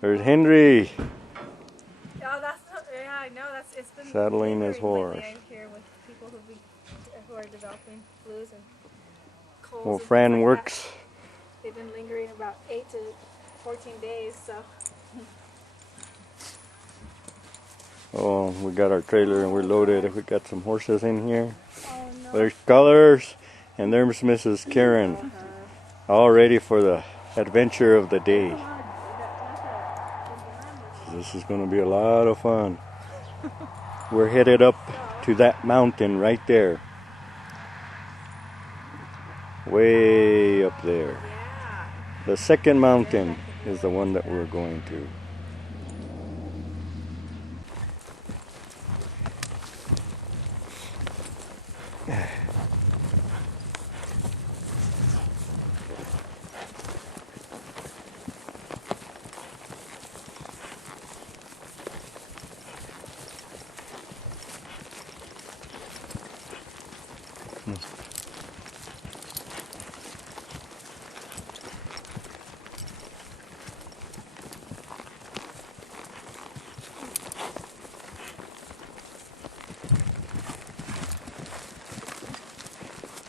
There's Hendry. Yeah, I know. It's been Saddling his horse. I hear with people who are developing flus and colds. Well, and Fran like works. that. They've been lingering about 8 to 14 days, so. Oh, we got our trailer and we're loaded. We got some horses in here. Oh, no. There's Colors, and there's Mrs. Karen. All ready for the adventure of the day. This is going to be a lot of fun. We're headed up to that mountain right there. Way up there. The second mountain is the one that we're going to.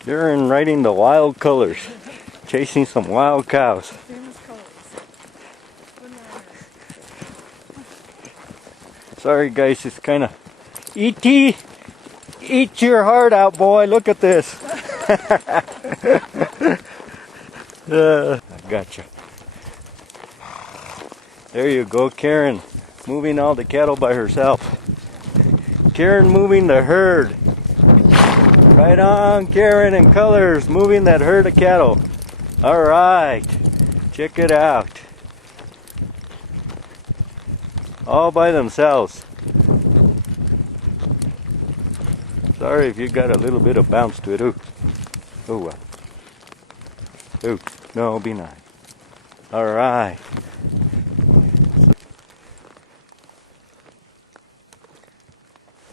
Karen riding the wild Colors, chasing some wild cows. Sorry guys, it's kind of E.T. Eat your heart out, boy. Look at this. I gotcha. There you go, Karen, moving all the cattle by herself. Karen moving the herd. Right on, Karen and Colors, moving that herd of cattle. All right, check it out. All by themselves. Sorry if you got a little bit of bounce to it. Ooh. Ooh. Ooh. No, be nice. All right.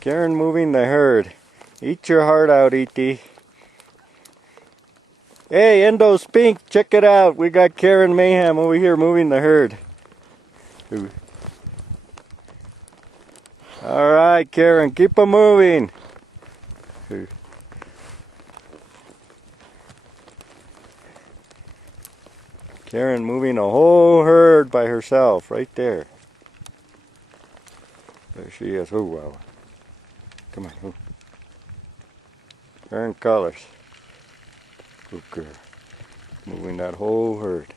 Karen moving the herd. Eat your heart out, E.T. Hey, Endo's Pink, check it out. We got Karen Mayhem over here moving the herd. Ooh. All right, Karen, keep them moving. Ooh. Karen moving a whole herd by herself right there. There she is. Oh, wow. Come on. Ooh. Karen Colors. Okay. Moving that whole herd.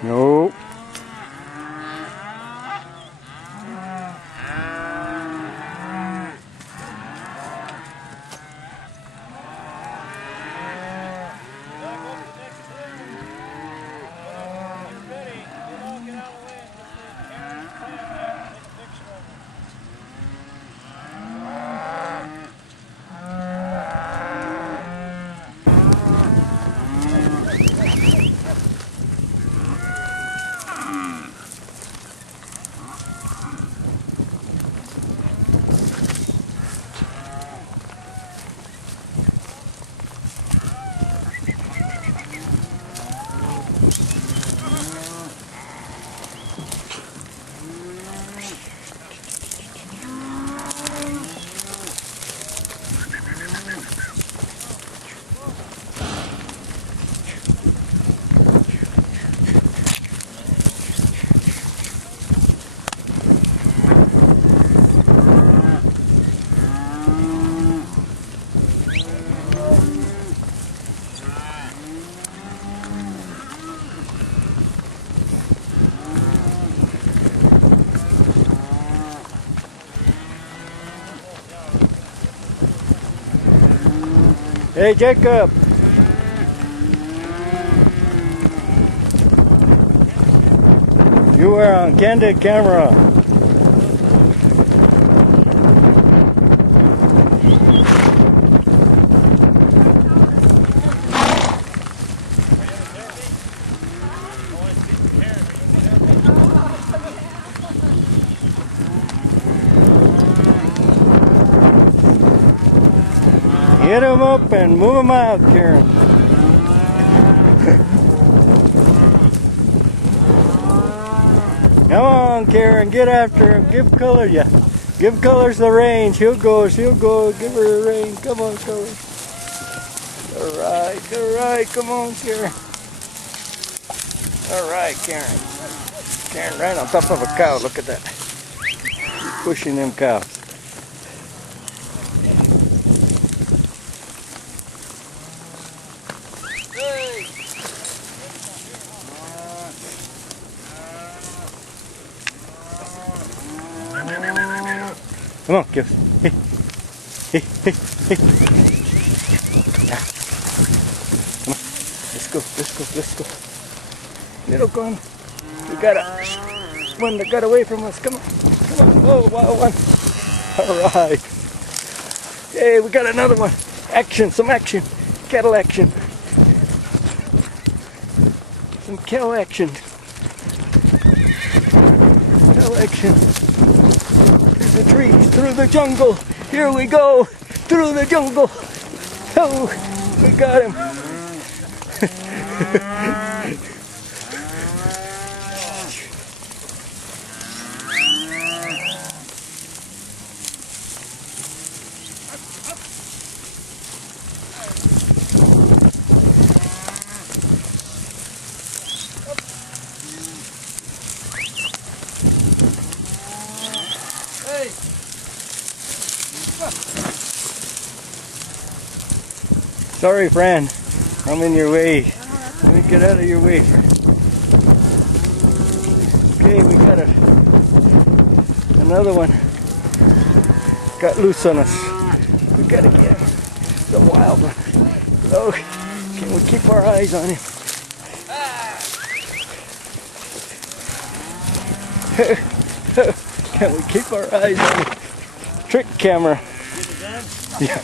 Nope. Hey, Jacob. You are on candid camera. Hit him up and move him out, Karen. Come on, Karen, get after him. Give Color, yeah. Give Colors the range. He'll go, she'll go. Give her a range. Come on, Colors. All right. Come on, Karen. All right, Karen. Karen right on top of a cow. Look at that. Pushing them cows. Come on, give. Hey. Yeah. Come on. Let's go. Little gun. We got one that got away from us. Come on. Oh, wild one. All right. Hey, we got another one. Some action. Cattle action. Some cattle action. Through the trees, through the jungle. Here we go. Through the jungle. Oh, we got him. Sorry, Fran. I'm in your way. Let me get out of your way. Okay, we got another one. Got loose on us. We gotta get him. It's a wild one. Oh, can we keep our eyes on him? Can we keep our eyes on him? Trick camera. Yeah.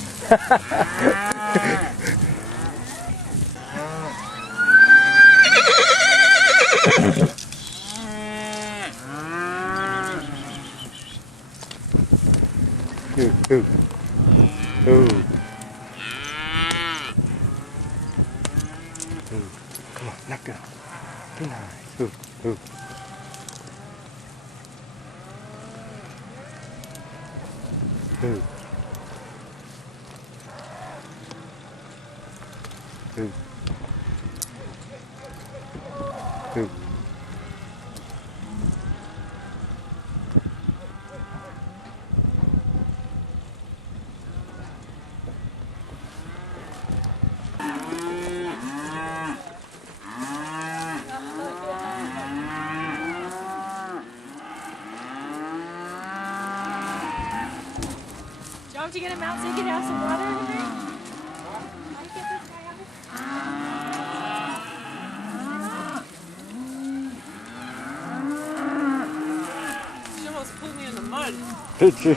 Ooh. Come on, knock it off. Be nice. Ooh. Do you get him out so you can have some water in there? Why you get this guy out? She almost pulled me in the mud. Did you?